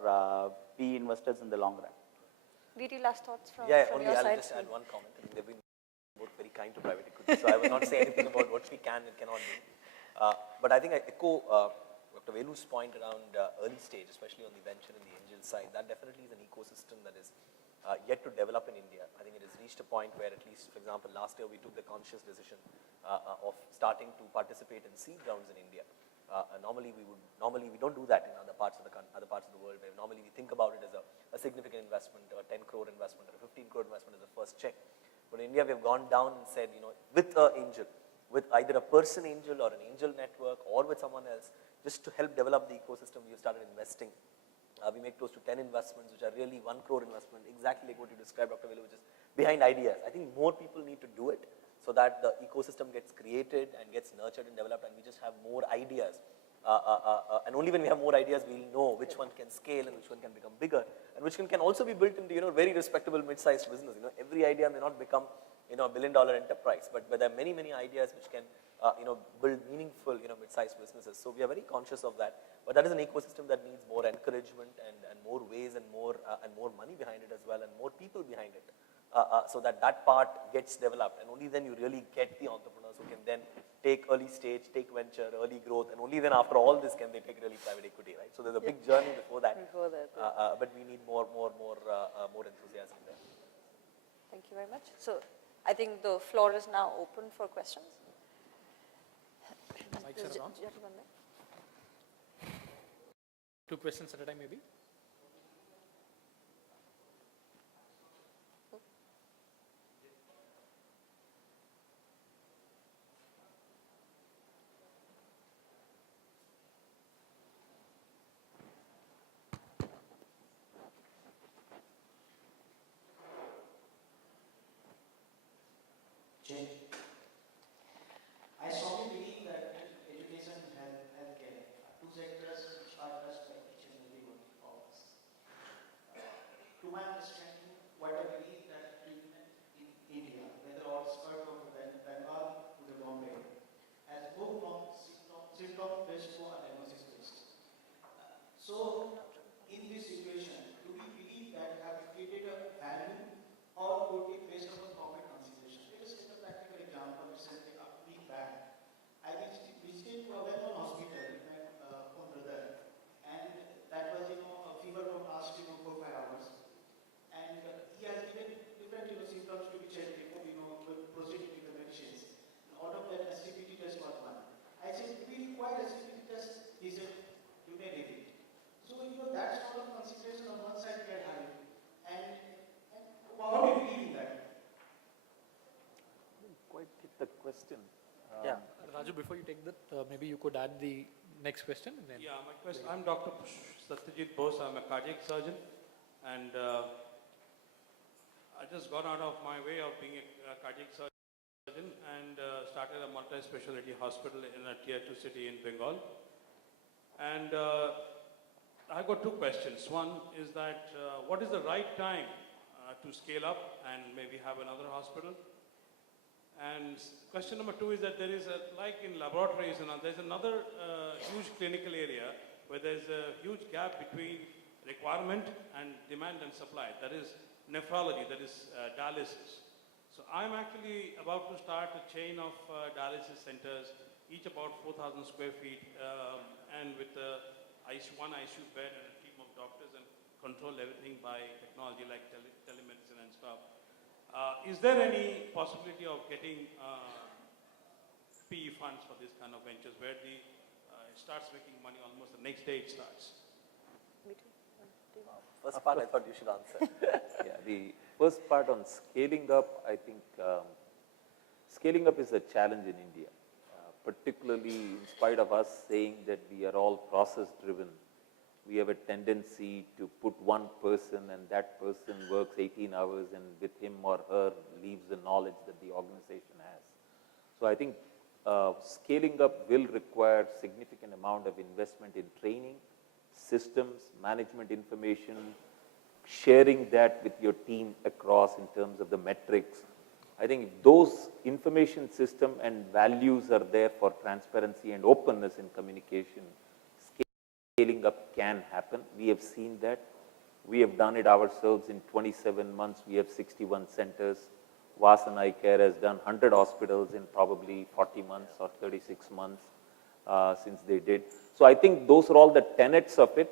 PE investors in the long run. VT, last thoughts from Only your I'll side? just add one comment. I think they've been both very kind to private equity, so I will not say anything about what we can and cannot do. But I think I echo Dr. Velu's point around early stage, especially on the venture and the angel side. That definitely is an ecosystem that is yet to develop in India. I think it has reached a point where, at least, for example, last year we took the conscious decision of starting to participate in seed rounds in India. Normally we don't do that in other parts of the world, where normally we think about it as a significant investment, or a 10 crore investment, or a 15 crore investment as a first check. But in India, we have gone down and said, with an angel, with either a person angel or an angel network or with someone else, just to help develop the ecosystem, we have started investing. We make close to 10 investments, which are really 1 crore investment, exactly like what you described, Dr. Velu, which is behind ideas. I think more people need to do it so that the ecosystem gets created and gets nurtured and developed, and we just have more ideas. And only when we have more ideas, we'll know which one can scale and which one can become bigger, and which can also be built into very respectable mid-sized business. Every idea may not become a billion-dollar enterprise, but there are many ideas which can build meaningful mid-sized businesses. So we are very conscious of that. But that is an ecosystem that needs more encouragement and more ways and more money behind it as well, and more people behind it, so that part gets developed. And only then you really get the entrepreneurs who can then take early stage, take venture, early growth, and only then after all this can they take really private equity, right? So there's a big journey before that. But we need more enthusiasm there. Thank you very much. So I think the floor is now open for questions. Mics are on. Gentleman there. 2 questions at a time, maybe. I strongly believe that education and healthcare are two sectors which are touched by each and every one of us. To my understanding, what I believe that treatment in India, whether outskirts of Bengal to the Mumbai, has moved from symptom-based to a diagnosis-based. So, in this situation, do we believe that have created a value, or would it based on the profit consideration? Let us take a practical example. Recently, a week back, I visited to a well-known hospital with my own brother, and that was a fever from last 4-5 hours, and he has given different symptoms to be checked before proceeding with the medicines. And out of that, acidity test was one. I said, "Do we require acidity test?" He said, "You may need it." So that sort of consideration on one side we are having, and how do you believe in that? I didn't quite get the question. Raju, before you take that, maybe you could add the next question. And then Yeah, my question. I'm Dr. Satyajit Bose. I'm a cardiac surgeon, and I just got out of my way of being a cardiac surgeon and started a multi-specialty hospital in a tier 2 city in Bengal. And I've got 2 questions. One is that what is the right time to scale up and maybe have another hospital? And question number 2 is that there is like in laboratories, there's another huge clinical area where there's a huge gap between requirement and demand and supply. That is nephrology, that is dialysis. So I'm actually about to start a chain of dialysis centers, each about 4,000 square feet, and with one ICU bed and a team of doctors, and control everything by technology like telemedicine and stuff. Is there any possibility of getting PE funds for this kind of ventures where it starts making money almost the next day it starts? First part I thought you should answer. Yeah, the first part on scaling up, I think scaling up is a challenge in India, particularly in spite of us saying that we are all process driven. We have a tendency to put one person and that person works 18 hours and with him or her leaves the knowledge that the organization has. So I think scaling up will require significant amount of investment in training, systems, management information, sharing that with your team across in terms of the metrics. I think if those information system and values are there for transparency and openness in communication, scaling up can happen. We have seen that. We have done it ourselves in 27 months. We have 61 centers. Vasan Eye Care has done 100 hospitals in probably 40 months or 36 months since they did. So I think those are all the tenets of it.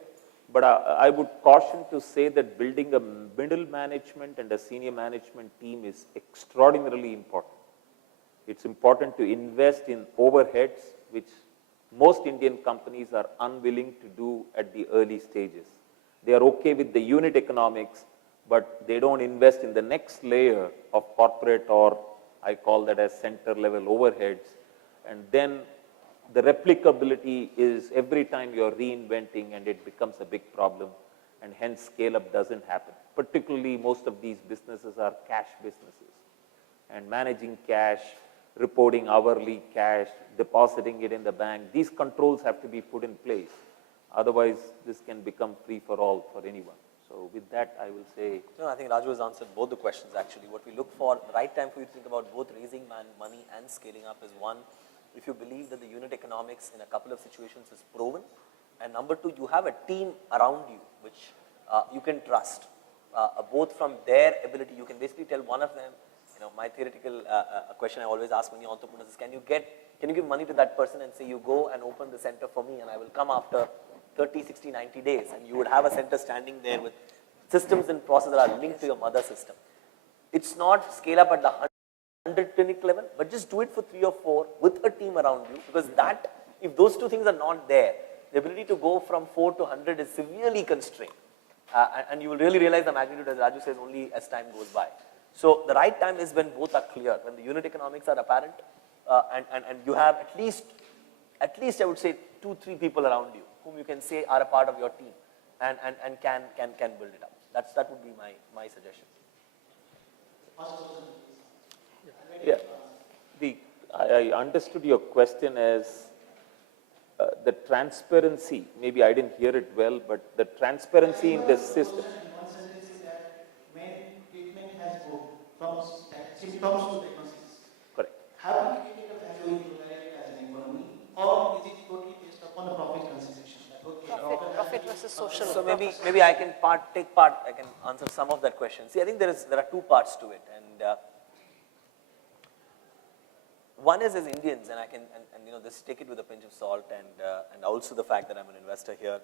But I would caution to say that building a middle management and a senior management team is extraordinarily important. It's important to invest in overheads, which most Indian companies are unwilling to do at the early stages. They are okay with the unit economics, but they don't invest in the next layer of corporate, or I call that as center level overheads. And then the replicability is every time you're reinventing and it becomes a big problem, and hence scale up doesn't happen. Particularly most of these businesses are cash businesses, and managing cash, reporting hourly cash, depositing it in the bank, these controls have to be put in place. Otherwise, this can become free for all for anyone. So with that, I will say... No, I think Raju has answered both the questions actually. What we look for, the right time for you to think about both raising money and scaling up is one, if you believe that the unit economics in a couple of situations is proven, and number two, you have a team around you which you can trust, both from their ability. You can basically tell one of them, my theoretical question I always ask many entrepreneurs is, can you give money to that person and say, you go and open the center for me and I will come after 30, 60, 90 days, and you would have a center standing there with systems and processes that are linked to your mother system. It's not scale up at the 100 clinic level, but just do it for 3 or 4 with a team around you, because that, if those two things are not there, the ability to go from 4 to 100 is severely constrained. And you will really realize the magnitude, as Raju says, only as time goes by. So the right time is when both are clear, when the unit economics are apparent, and you have at least I would say 2-3 people around you whom you can say are a part of your team and can build it up. That would be my suggestion. Yeah, I understood your question as the transparency. Maybe I didn't hear it well, but the transparency in the system. One sentence is that when treatment has moved from symptoms to diagnosis, Correct. have we created a value in it as an economy, or is it totally based upon a profit consideration? Profit versus social. So maybe I can I can answer some of that question. See, I think there are 2 parts to it, and one is as Indians, and I can this take it with a pinch of salt, and also the fact that I'm an investor here,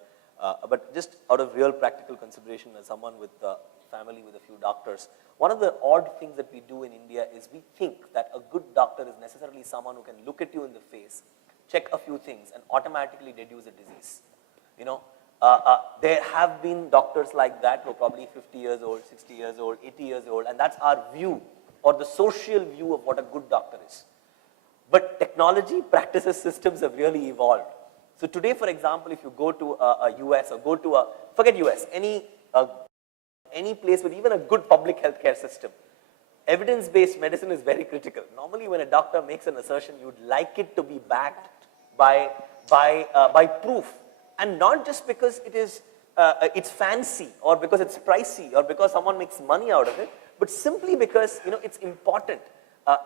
but just out of real practical consideration as someone with a family with a few doctors, one of the odd things that we do in India is we think that a good doctor is necessarily someone who can look at you in the face, check a few things, and automatically deduce a disease. There have been doctors like that who are probably 50 years old, 60 years old, 80 years old, and that's our view, or the social view of what a good doctor is. But technology, practices, systems have really evolved. So today, for example, if you go to a US or go to forget US, any place with even a good public healthcare system, evidence-based medicine is very critical. Normally, when a doctor makes an assertion, you'd like it to be backed by proof. And not just because it's fancy, or because it's pricey, or because someone makes money out of it, but simply because it's important.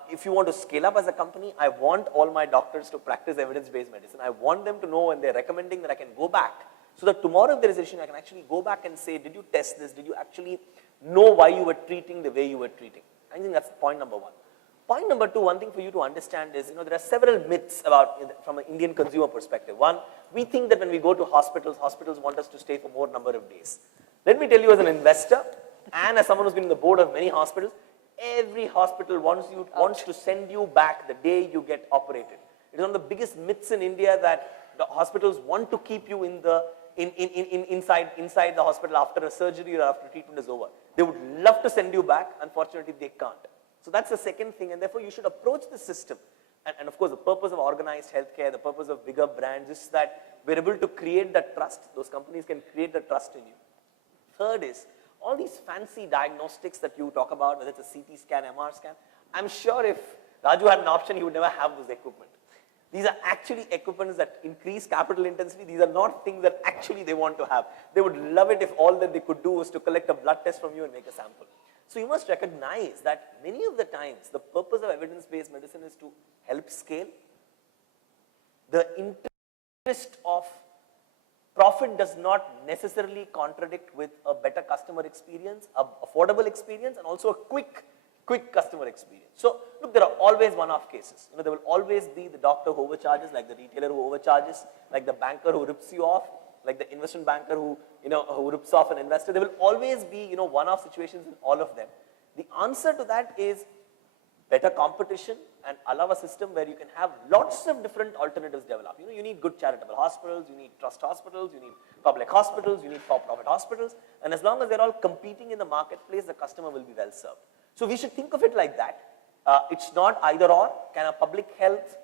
If you want to scale up as a company, I want all my doctors to practice evidence-based medicine. I want them to know when they're recommending that I can go back, so that tomorrow if there is an issue, I can actually go back and say, did you test this? Did you actually know why you were treating the way you were treating? I think that's point number one. Point number two, one thing for you to understand is, there are several myths about, from an Indian consumer perspective. One, we think that when we go to hospitals, hospitals want us to stay for more number of days. Let me tell you as an investor and as someone who's been in the board of many hospitals, every hospital wants to send you back the day you get operated. It is one of the biggest myths in India that the hospitals want to keep you inside the hospital after a surgery or after treatment is over. They would love to send you back. Unfortunately, they can't. So that's the second thing, and therefore you should approach the system. And of course, the purpose of organized healthcare, the purpose of bigger brands is that we're able to create that trust. Those companies can create that trust in you. Third is, all these fancy diagnostics that you talk about, whether it's a CT scan, MR scan, I'm sure if Raju had an option, he would never have this equipment. These are actually equipments that increase capital intensity. These are not things that actually they want to have. They would love it if all that they could do was to collect a blood test from you and make a sample. So you must recognize that many of the times, the purpose of evidence-based medicine is to help scale. The interest of profit does not necessarily contradict with a better customer experience, an affordable experience, and also a quick customer experience. So look, there are always one-off cases. There will always be the doctor who overcharges, like the retailer who overcharges, like the banker who rips you off, like the investment banker who rips off an investor. There will always be one-off situations in all of them. The answer to that is better competition and allow a system where you can have lots of different alternatives develop. You need good charitable hospitals, you need trust hospitals, you need public hospitals, you need for-profit hospitals, and as long as they're all competing in the marketplace, the customer will be well served. So we should think of it like that. It's not either or. Can a public health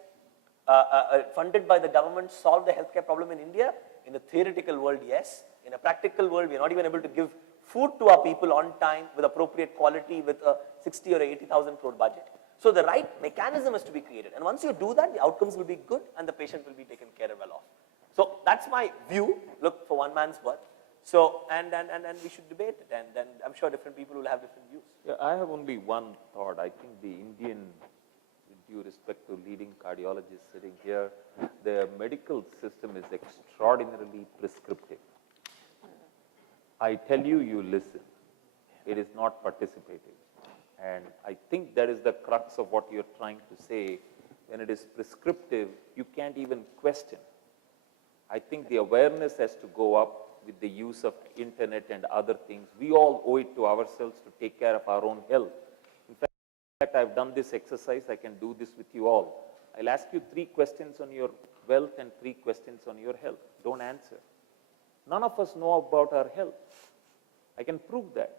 funded by the government solve the healthcare problem in India? In a theoretical world, yes. In a practical world, we are not even able to give food to our people on time with appropriate quality with a 60 or 80,000 crore budget. So the right mechanism is to be created. And once you do that, the outcomes will be good and the patient will be taken care of well off. So that's my view. Look for one man's worth. So, and we should debate it. And I'm sure different people will have different views. Yeah, I have only one thought. I think the Indian, with due respect to leading cardiologists sitting here, the medical system is extraordinarily prescriptive. I tell you, you listen. It is not participating. And I think that is the crux of what you're trying to say. When it is prescriptive, you can't even question. I think the awareness has to go up with the use of internet and other things. We all owe it to ourselves to take care of our own health. In fact, I've done this exercise. I can do this with you all. I'll ask you 3 questions on your wealth and 3 questions on your health. Don't answer. None of us know about our health. I can prove that.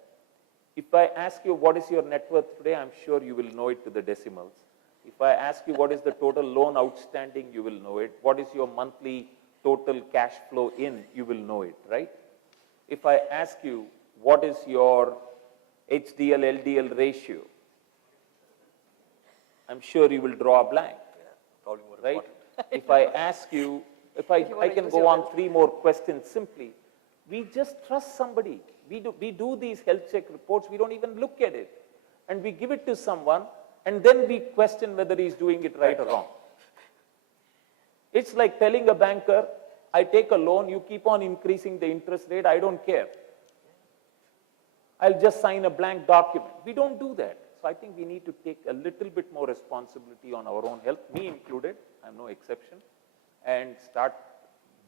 If I ask you what is your net worth today, I'm sure you will know it to the decimals. If I ask you what is the total loan outstanding, you will know it. What is your monthly total cash flow in, you will know it, right? If I ask you what is your HDL, LDL ratio, I'm sure you will draw a blank, Probably more right? important. If I ask you, I can go on 3 more questions simply. We just trust somebody. We do these health check reports, we don't even look at it. And we give it to someone, and then we question whether he's doing it right or wrong. It's like telling a banker, I take a loan, you keep on increasing the interest rate, I don't care. I'll just sign a blank document. We don't do that. So I think we need to take a little bit more responsibility on our own health, me included, I'm no exception, and start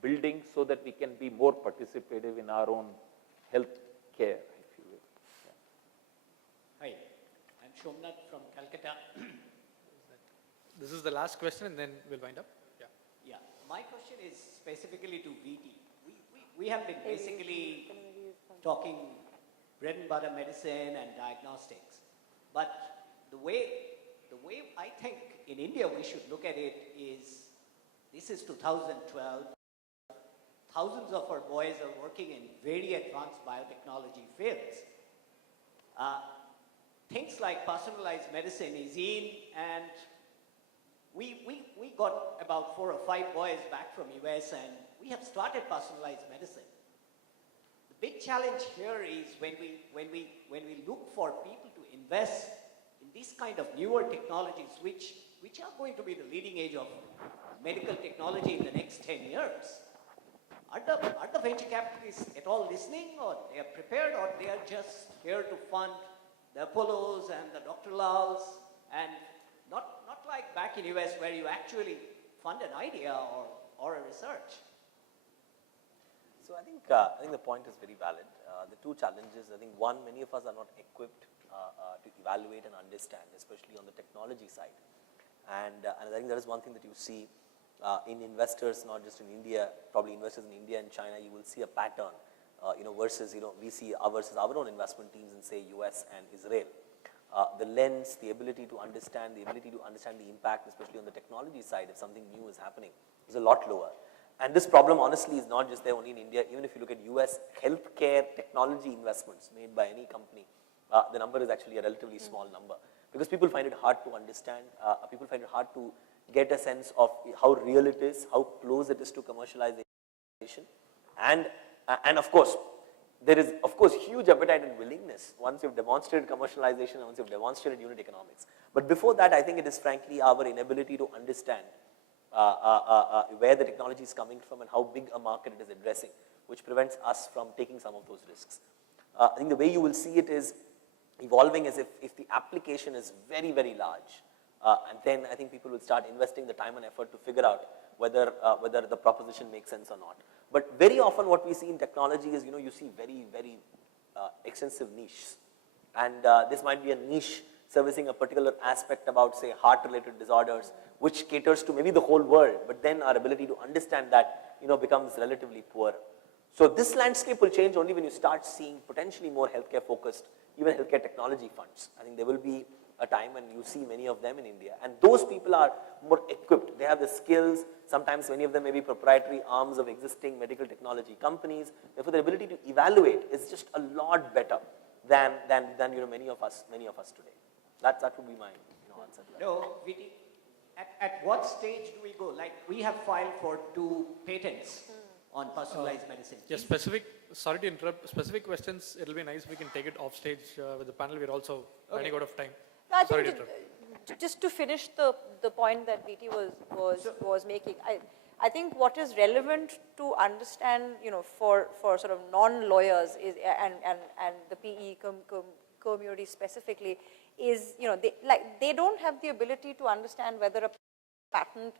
building so that we can be more participative in our own health care, if you will. Hi, I'm Shomnath from Calcutta. This is the last question and then we'll wind up. Yeah, my question is specifically to VT. We have been basically talking bread and butter medicine and diagnostics. But the way I think in India we should look at it is, this is 2012. Thousands of our boys are working in very advanced biotechnology fields. Things like personalized medicine is in, and we got about 4 or 5 boys back from US, and we have started personalized medicine. The big challenge here is when we look for people to invest in this kind of newer technologies, which are going to be the leading edge of medical technology in the next 10 years. Are the venture capitalists at all listening, or they are prepared, or they are just here to fund the Apollos and the Dr. Lals, and not like back in US where you actually fund an idea or a research. So I think the point is very valid. The two challenges, I think one, many of us are not equipped to evaluate and understand, especially on the technology side. And I think that is one thing that you see in investors, not just in India, probably investors in India and China, you will see a pattern, versus, we see versus our own investment teams in say US and Israel. The lens, the ability to understand the impact, especially on the technology side, if something new is happening, is a lot lower. And this problem, honestly, is not just there only in India. Even if you look at US healthcare technology investments made by any company, the number is actually a relatively small number. Because people find it hard to understand, people find it hard to get a sense of how real it is, how close it is to commercialization. And of course, there is, of course, huge appetite and willingness once you've demonstrated commercialization and once you've demonstrated unit economics. But before that, I think it is frankly our inability to understand where the technology is coming from and how big a market it is addressing, which prevents us from taking some of those risks. I think the way you will see it is evolving as if the application is very, very large. And then I think people will start investing the time and effort to figure out whether the proposition makes sense or not. But very often what we see in technology is, you see very, very extensive niches. And this might be a niche servicing a particular aspect about, say, heart-related disorders, which caters to maybe the whole world, but then our ability to understand that, becomes relatively poor. So this landscape will change only when you start seeing potentially more healthcare-focused, even healthcare technology funds. I think there will be a time when you see many of them in India, and those people are more equipped. They have the skills. Sometimes many of them may be proprietary arms of existing medical technology companies. Therefore, their ability to evaluate is just a lot better than many of us today. That would be my answer to that. No, VT, at what stage do we go? Like we have filed for 2 patents on personalized medicine. Yes, sorry to interrupt, specific questions, it'll be nice if we can take it off stage with the panel. We're also running out of time. No, I Sorry think to interrupt. just to finish the point that VT was making, I think what is relevant to understand, for sort of non-lawyers is and the PE community specifically is, they don't have the ability to understand whether a patent,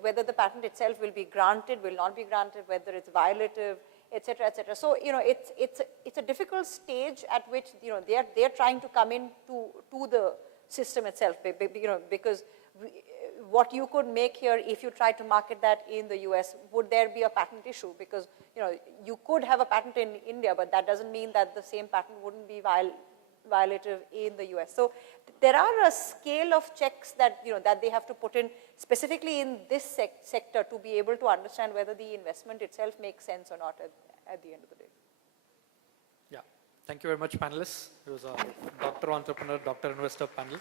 whether the patent itself will be granted, will not be granted, whether it's violative, et cetera, et cetera. So, it's a difficult stage at which, they're trying to come in to the system itself, because what you could make here, if you try to market that in the US, would there be a patent issue? Because, you could have a patent in India, but that doesn't mean that the same patent wouldn't be violative in the US. So there are a scale of checks that, that they have to put in specifically in this sector to be able to understand whether the investment itself makes sense or not at the end of the day. Yeah. Thank you very much, panelists. It was a doctor entrepreneur, doctor investor panel.